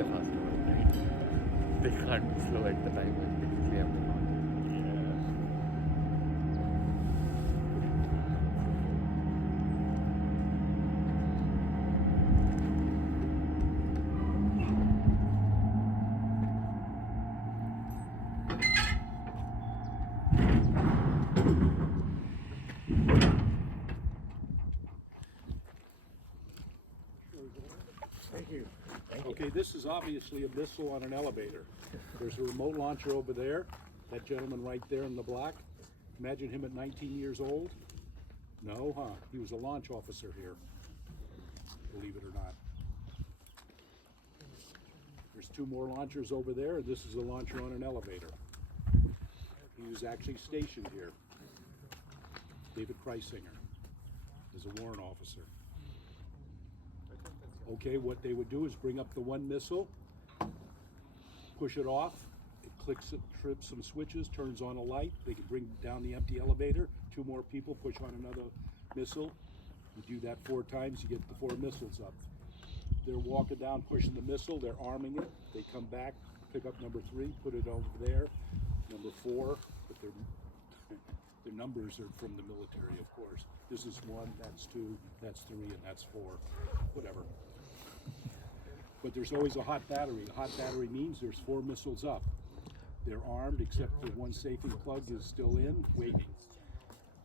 the fast one, right? They can't be slow at the time when they actually have to go. Thank you. Okay, this is obviously a missile on an elevator. There's a remote launcher over there. That gentleman right there in the black. Imagine him at 19 years old. No, huh? He was a launch officer here, believe it or not. There's two more launchers over there. This is a launcher on an elevator. He was actually stationed here. David Kreisinger is a warrant officer. Okay, what they would do is bring up the one missile, push it off, it clicks it, trips some switches, turns on a light. They can bring down the empty elevator. Two more people push on another missile. You do that 4 times, you get the 4 missiles up. They're walking down, pushing the missile, they're arming it. They come back, pick up number 3, put it over there. Number 4, but their numbers are from the military, of course. This is 1, that's 2, that's 3, and that's 4, whatever. But there's always a hot battery. A hot battery means there's 4 missiles up. They're armed, except for one safety plug is still in, waiting.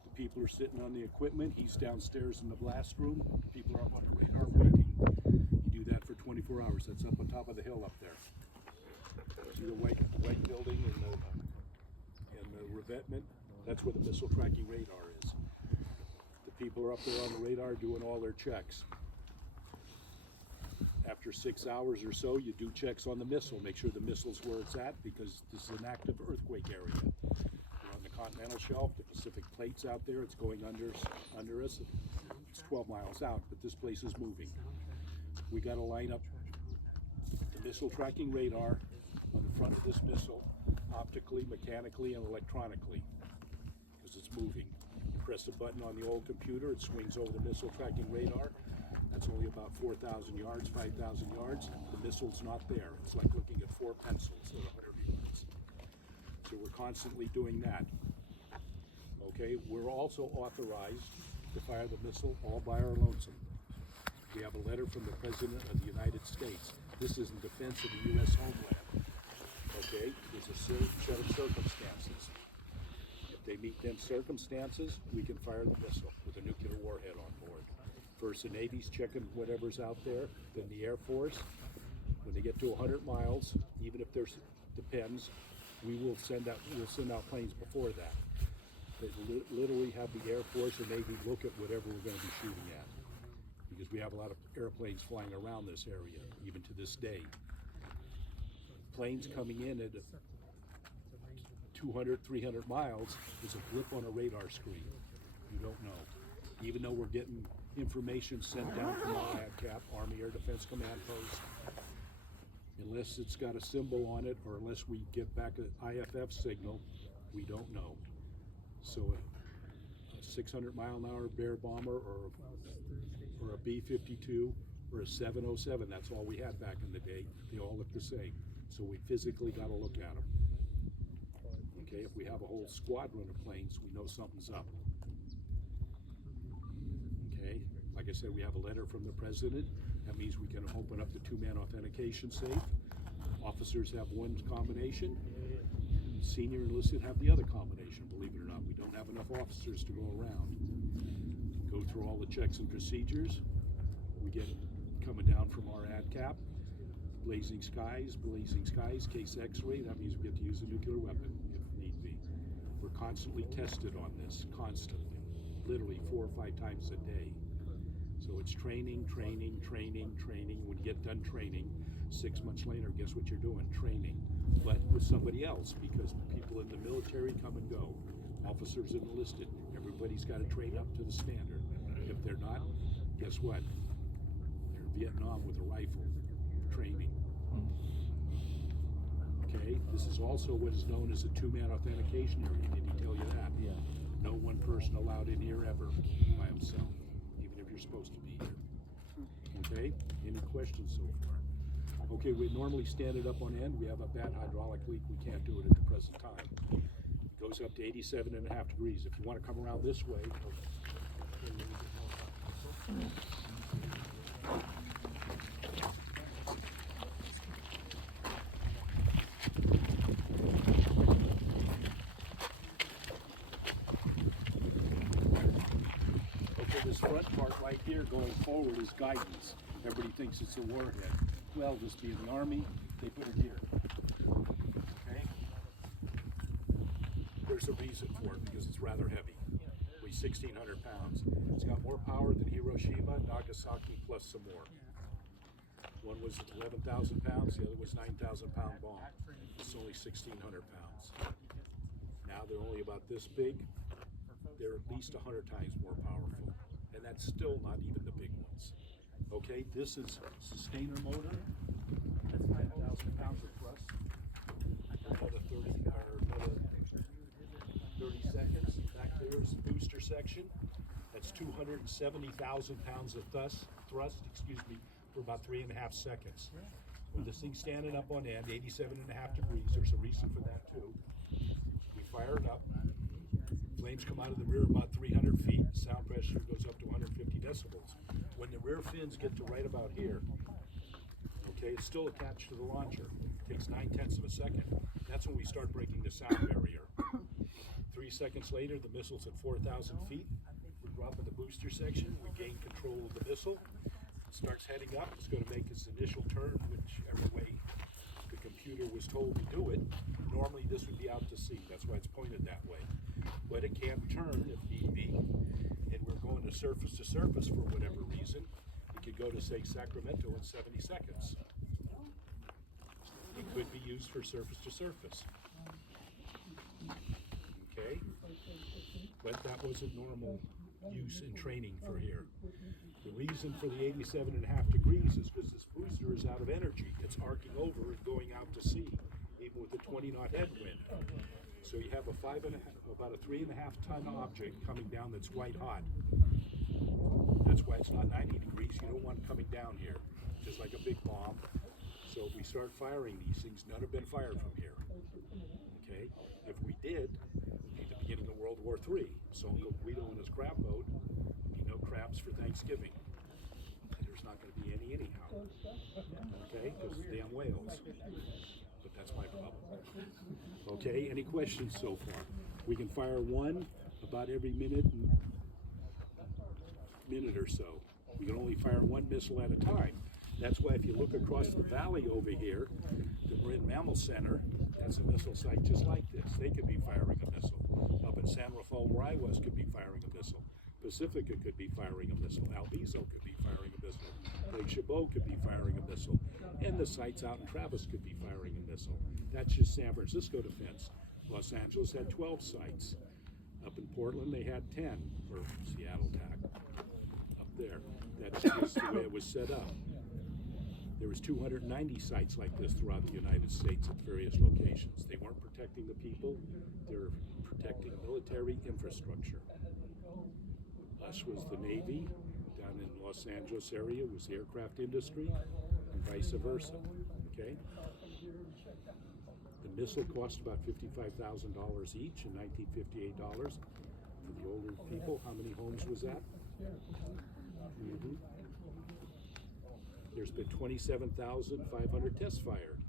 The people are sitting on the equipment. He's downstairs in the blast room. People are up on the radar waiting. You do that for 24 hours. That's up on top of the hill up there. See the white building and the revetment? That's where the missile tracking radar is. The people are up there on the radar doing all their checks. After 6 hours or so, you do checks on the missile, make sure the missile's where it's at, because this is an active earthquake area. We're on the continental shelf, the Pacific plate's out there, it's going under us. It's 12 miles out, but this place is moving. We got to line up the missile tracking radar on the front of this missile, optically, mechanically, and electronically, because it's moving. You press a button on the old computer, it swings over the missile tracking radar. That's only about 4,000 yards, 5,000 yards. The missile's not there. It's like looking at 4 pencils at 100 yards. So we're constantly doing that. Okay, we're also authorized to fire the missile all by our lonesome. We have a letter from the President of the United States. This is in defense of the U.S. homeland. Okay, there's a set of circumstances. If they meet them circumstances, we can fire the missile with a nuclear warhead on board. First, the Navy's checking whatever's out there. Then the Air Force, when they get to 100 miles, even if there's depends, we'll send out planes before that. They literally have the Air Force and Navy look at whatever we're going to be shooting at, because we have a lot of airplanes flying around this area, even to this day. Planes coming in at 200, 300 miles is a blip on a radar screen. You don't know. Even though we're getting information sent down from our ADCAP, Army Air Defense Command Post, unless it's got a symbol on it or unless we get back an IFF signal, we don't know. So a 600-mile-an-hour Bear bomber or a B-52 or a 707, that's all we had back in the day. They all look the same. So we physically got to look at them. Okay, if we have a whole squadron of planes, we know something's up. Okay, like I said, we have a letter from the President. That means we can open up the 2-man authentication safe. Officers have one combination. Senior enlisted have the other combination, believe it or not. We don't have enough officers to go around. Go through all the checks and procedures. We get coming down from our ADCAP. Blazing skies, case X-ray. That means we get to use a nuclear weapon if need be. We're constantly tested on this, constantly. Literally 4 or 5 times a day. So it's training. When you get done training, 6 months later, guess what you're doing? Training, but with somebody else, because people in the military come and go. Officers enlisted. Everybody's got to train up to the standard. If they're not, guess what? They're in Vietnam with a rifle, training. Okay, this is also what is known as a 2-man authentication area. Did he tell you that? Yeah. No one person allowed in here ever by himself, even if you're supposed to be here. Okay? Any questions so far? Okay, we normally stand it up on end. We have a bad hydraulic leak. We can't do it at the present time. It goes up to 87.5 degrees. If you want to come around this way, okay, this front part right here going forward is guidance. Everybody thinks it's a warhead. Well, this being the Army, they put it here. Okay? There's a reason for it, because it's rather heavy. Weighs 1,600 pounds. It's got more power than Hiroshima, Nagasaki, plus some more. One was 11,000 pounds, the other was 9,000 pound bomb. It's only 1,600 pounds. Now they're only about this big. They're at least 100 times more powerful. And that's still not even the big ones. Okay, this is sustainer motor. That's 9,000 pounds of thrust. Another 30 seconds. Back there is the booster section. That's 270,000 pounds of thrust, for about 3.5 seconds. When this thing's standing up on end, 87.5 degrees, there's a reason for that too. We fire it up. Flames come out of the rear about 300 feet. Sound pressure goes up to 150 decibels. When the rear fins get to right about here, okay, it's still attached to the launcher. It takes 9/10 of a second. That's when we start breaking the sound barrier. 3 seconds later, the missile's at 4,000 feet. We drop in the booster section. We gain control of the missile. It starts heading up. It's going to make its initial turn, whichever way the computer was told to do it. Normally, this would be out to sea. That's why it's pointed that way. But it can turn if need be. And we're going to surface for whatever reason. It could go to, say, Sacramento in 70 seconds. It could be used for surface to surface. Okay? But that wasn't normal use in training for here. The reason for the 87.5 degrees is because this booster is out of energy. It's arcing over and going out to sea, even with a 20-knot headwind. So you have about a 3.5 ton object coming down that's white hot. That's why it's not 90 degrees. You don't want it coming down here, just like a big bomb. So if we start firing these things, none have been fired from here. Okay? If we did, it'd be the beginning of World War III. So Uncle Guido in his crab boat, no crabs for Thanksgiving. And there's not going to be any anyhow. Okay? Because damn whales. But that's my problem. Okay, any questions so far? We can fire one about every minute or so. We can only fire one missile at a time. That's why if you look across the valley over here, the Marin Mammal Center, that's a missile site just like this. They could be firing a missile. Up in San Rafael where I was could be firing a missile. Pacifica could be firing a missile. Albizo could be firing a missile. Lake Chabot could be firing a missile. And the sites out in Travis could be firing a missile. That's just San Francisco defense. Los Angeles had 12 sites. Up in Portland, they had 10 for Seattle TAC. Up there. That's just the way it was set up. There was 290 sites like this throughout the United States at various locations. They weren't protecting the people. They were protecting military infrastructure. Us was the Navy. Down in Los Angeles area was the aircraft industry, and vice versa. Okay? The missile cost about $55,000 each in $1958. For the older people, how many homes was that? Mm-hmm. There's been 27,500 tests fired.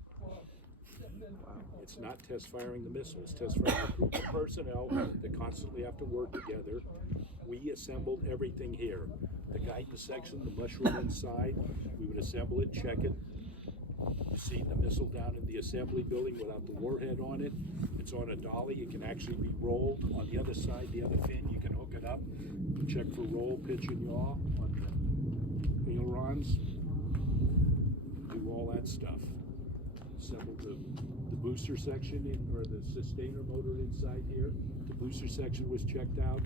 It's not test firing the missiles, test firing a group of personnel that constantly have to work together. We assembled everything here. The guidance section, the mushroom inside, we would assemble it, check it. You see the missile down in the assembly building without the warhead on it. It's on a dolly. It can actually be rolled. On the other side, the other fin, you can hook it up. Check for roll, pitch, and yaw on the ailerons. Do all that stuff. Assemble the booster section or the sustainer motor inside here. The booster section was checked out.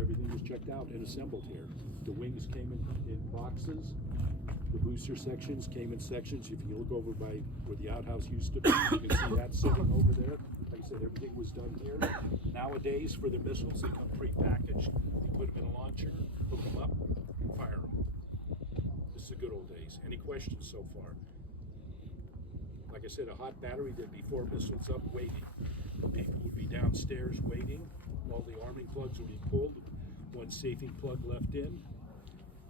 Everything was checked out and assembled here. The wings came in boxes. The booster sections came in sections. If you look over by where the outhouse used to be, you can see that sitting over there. Like I said, everything was done here. Nowadays, for the missiles, they come pre-packaged. You put them in a launcher, hook them up, and fire them. The is the good old days. Any questions so far? Like I said, a hot battery, there'd be 4 missiles up waiting. People would be downstairs waiting. All the arming plugs would be pulled. 1 safing plug left in.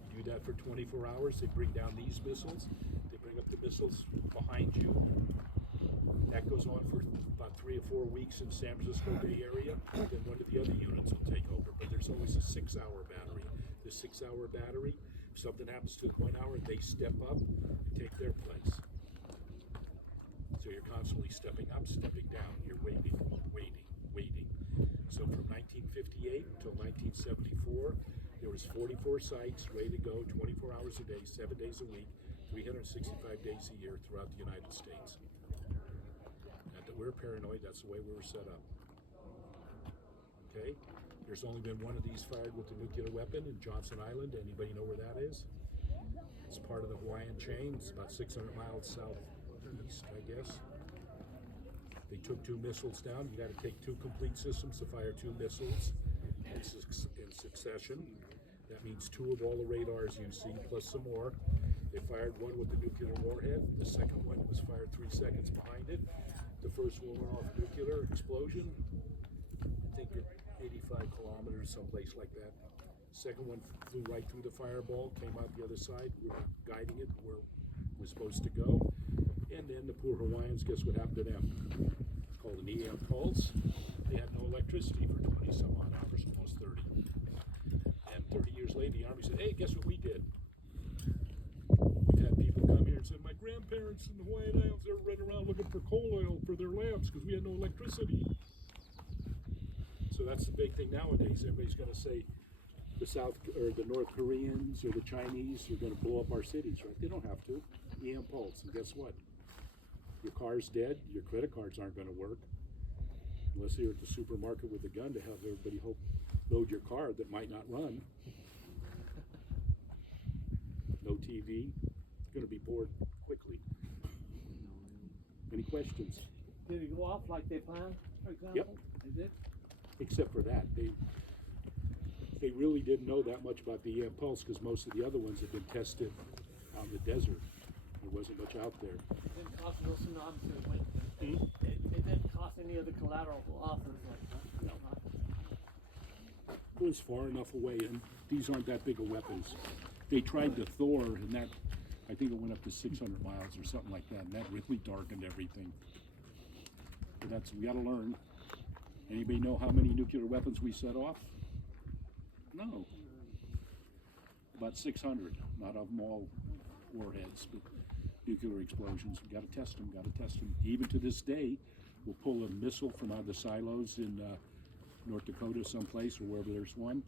You do that for 24 hours. They bring down these missiles. They bring up the missiles behind you. That goes on for about 3 or 4 weeks in San Francisco Bay Area. Then one of the other units will take over. But there's always a 6-hour battery. The 6-hour battery, if something happens to it 1 hour, they step up and take their place. So you're constantly stepping up, stepping down. You're waiting, waiting, waiting. So from 1958 until 1974, there was 44 sites ready to go, 24 hours a day, 7 days a week, 365 days a year throughout the United States. Not that we're paranoid, that's the way we were set up. Okay? There's only been one of these fired with a nuclear weapon in Johnson Island. Anybody know where that is? It's part of the Hawaiian chain. It's about 600 miles southeast, I guess. They took 2 missiles down. You got to take 2 complete systems to fire 2 missiles in succession. That means 2 of all the radars you see, plus some more. They fired 1 with the nuclear warhead. The second one was fired 3 seconds behind it. The first one went off nuclear explosion. I think at 85 kilometers, someplace like that. Second one flew right through the fireball, came out the other side. We were guiding it where it was supposed to go. And then the poor Hawaiians, guess what happened to them? It's called an EM pulse. They had no electricity for 20 some odd hours, almost 30. And 30 years later, the Army said, hey, guess what we did? We've had people come here and say, my grandparents in the Hawaiian Islands, they were running around looking for coal oil for their lamps because we had no electricity. So that's the big thing nowadays. Everybody's going to say the the North Koreans or the Chinese are going to blow up our cities, right? They don't have to. EM pulse, and guess what? Your car's dead. Your credit cards aren't going to work unless you're at the supermarket with a gun to have everybody load your car that might not run. No TV. Going to be bored quickly. Any questions? Did it go off like they planned, for example? Yep. They did? Except for that, they really didn't know that much about the EM pulse because most of the other ones had been tested out in the desert. There wasn't much out there. It didn't cost no tsunami to win. It didn't cost any other collateral offers like that. No. It was far enough away, and these aren't that big of weapons. They tried the Thor, and that, I think it went up to 600 miles or something like that, and that really darkened everything. But that's, we gotta learn. Anybody know how many nuclear weapons we set off? No. About 600. Not of them all warheads, but nuclear explosions. We got to test them, Even to this day, we'll pull a missile from out of the silos in North Dakota someplace or wherever there's one,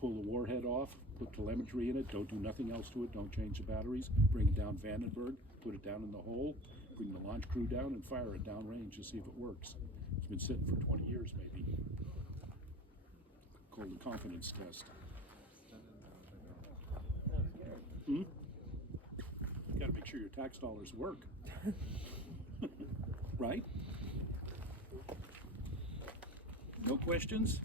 pull the warhead off, put telemetry in it, don't do nothing else to it, don't change the batteries, bring it down Vandenberg, put it down in the hole, bring the launch crew down and fire it downrange to see if it works. It's been sitting for 20 years maybe. Called the confidence test. You got to make sure your tax dollars work. Right? No questions?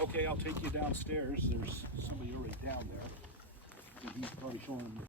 Okay, I'll take you downstairs. There's somebody already down there. And he's probably showing them